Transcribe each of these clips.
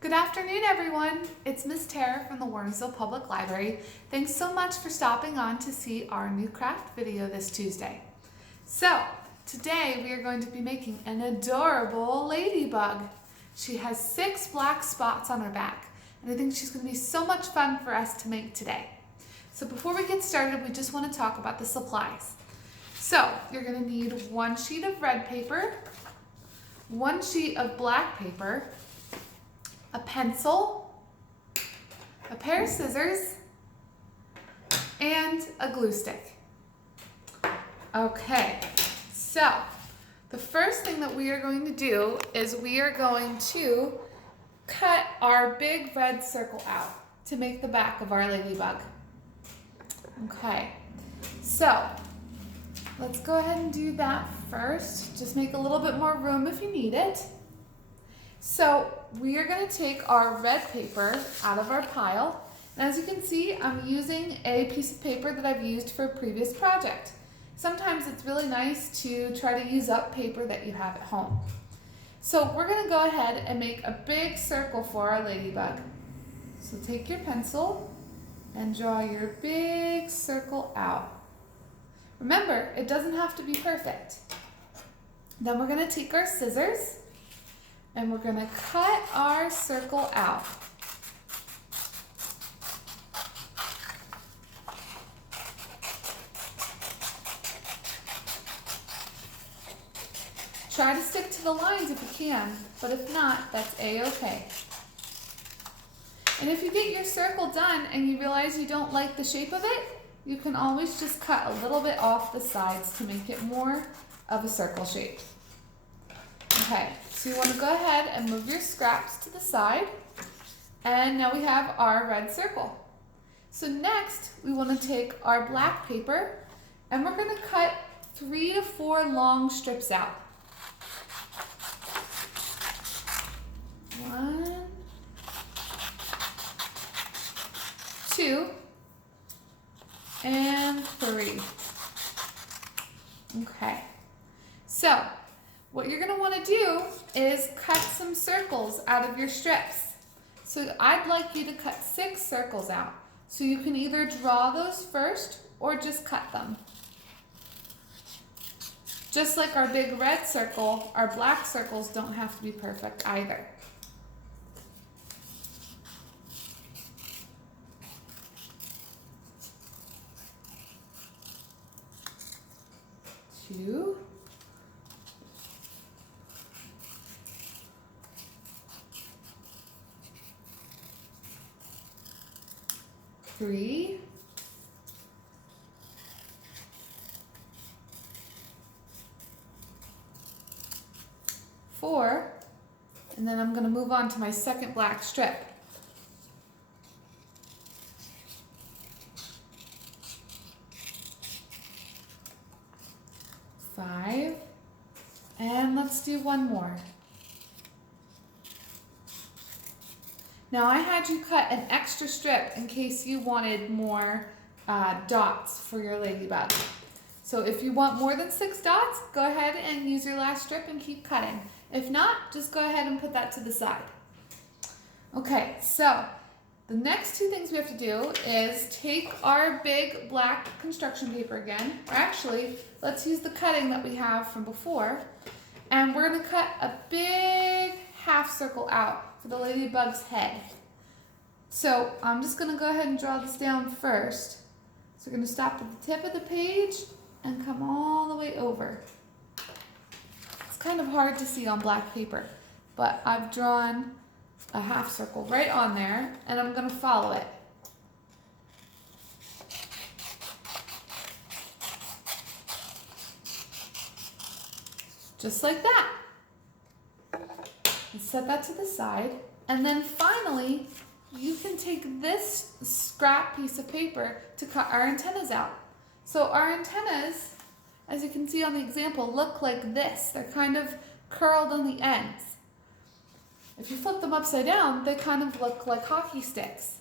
Good afternoon, everyone. It's Miss Tara from the Warrensville Public Library. Thanks so much for stopping on to see our new craft video this Tuesday. So, today we are going to be making an adorable ladybug. She has 6 black spots on her back, and I think she's going to be so much fun for us to make today. So before we get started, we just want to talk about the supplies. So, you're going to need 1 sheet of red paper, 1 sheet of black paper, a pencil, a pair of scissors, and a glue stick. Okay, so the first thing that we are going to do is we are going to cut our big red circle out to make the back of our ladybug. Okay, so let's go ahead and do that first. Just make a little bit more room if you need it. So we are going to take our red paper out of our pile, and as you can see, I'm using a piece of paper that I've used for a previous project. Sometimes it's really nice to try to use up paper that you have at home. So we're going to go ahead and make a big circle for our ladybug. So take your pencil and draw your big circle out. Remember, it doesn't have to be perfect. Then we're going to take our scissors and we're going to cut our circle out. Try to stick to the lines if you can, but if not, that's a-okay. And if you get your circle done and you realize you don't like the shape of it, you can always just cut a little bit off the sides to make it more of a circle shape. Okay, so you want to go ahead and move your scraps to the side, and now we have our red circle. So next, we want to take our black paper, and we're going to cut 3 to 4 long strips out. 1, 2, and 3. Okay, so what you're going to want to do is cut some circles out of your strips. So I'd like you to cut 6 circles out. So you can either draw those first or just cut them. Just like our big red circle, our black circles don't have to be perfect either. Two. 3, 4, and then I'm going to move on to my second black strip. 5, and let's do 1 more. Now I had you cut an extra strip in case you wanted more dots for your ladybug. So if you want more than 6 dots, go ahead and use your last strip and keep cutting. If not, just go ahead and put that to the side. Okay, so the next 2 things we have to do is take our big black construction paper again, or actually, let's use the cutting that we have from before, and we're going to cut a big half circle out for the ladybug's head. So I'm just going to go ahead and draw this down first. So we're going to stop at the tip of the page and come all the way over. It's kind of hard to see on black paper, but I've drawn a half circle right on there, and I'm going to follow it. Just like that. And set that to the side, and then finally you can take this scrap piece of paper to cut our antennas out. So our antennas, as you can see on the example, look like this. They're kind of curled on the ends. If you flip them upside down, they kind of look like hockey sticks.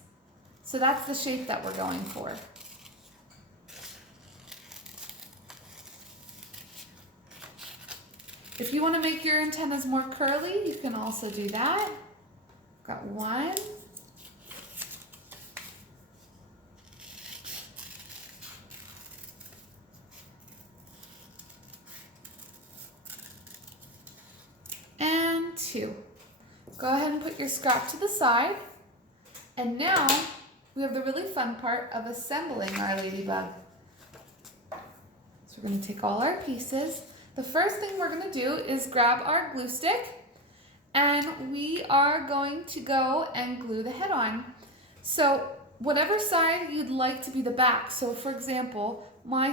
So that's the shape that we're going for. If you want to make your antennas more curly, you can also do that. Got one. And two. Go ahead and put your scrap to the side. And now we have the really fun part of assembling our ladybug. So we're going to take all our pieces. The first thing we're going to do is grab our glue stick, and we are going to go and glue the head on. So whatever side you'd like to be the back. So for example, my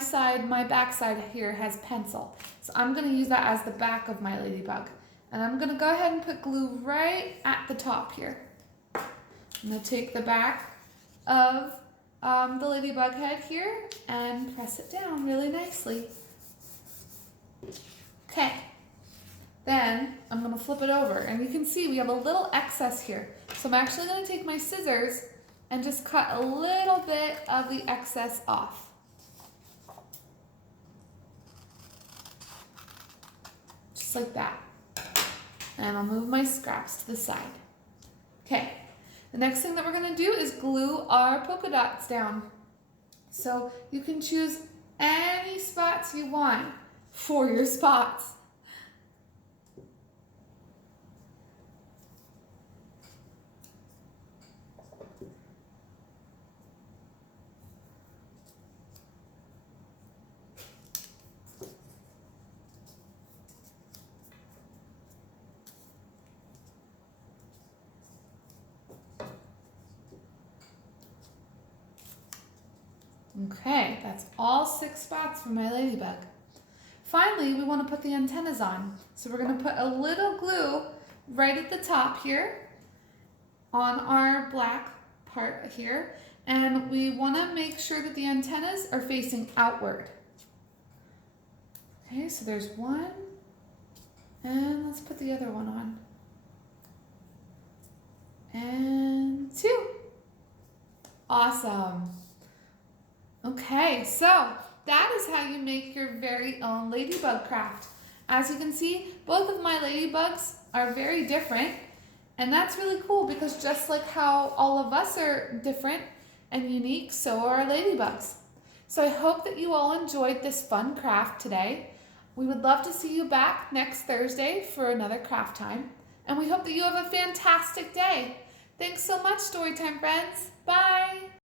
back side here has pencil. So I'm going to use that as the back of my ladybug. And I'm going to go ahead and put glue right at the top here. I'm going to take the back of the ladybug head here and press it down really nicely. Okay, then I'm going to flip it over, and you can see we have a little excess here. So I'm actually going to take my scissors and just cut a little bit of the excess off. Just like that. And I'll move my scraps to the side. Okay, the next thing that we're going to do is glue our polka dots down. So you can choose any spots you want for your spots. Okay, that's all 6 spots for my ladybug. Finally, we want to put the antennas on. So we're going to put a little glue right at the top here on our black part here. And we want to make sure that the antennas are facing outward. Okay, so there's one. And let's put the other one on. And 2. Awesome. Okay, so that is how you make your very own ladybug craft. As you can see, both of my ladybugs are very different, and that's really cool because just like how all of us are different and unique, so are our ladybugs. So I hope that you all enjoyed this fun craft today. We would love to see you back next Thursday for another craft time, and we hope that you have a fantastic day. Thanks so much, Storytime friends. Bye!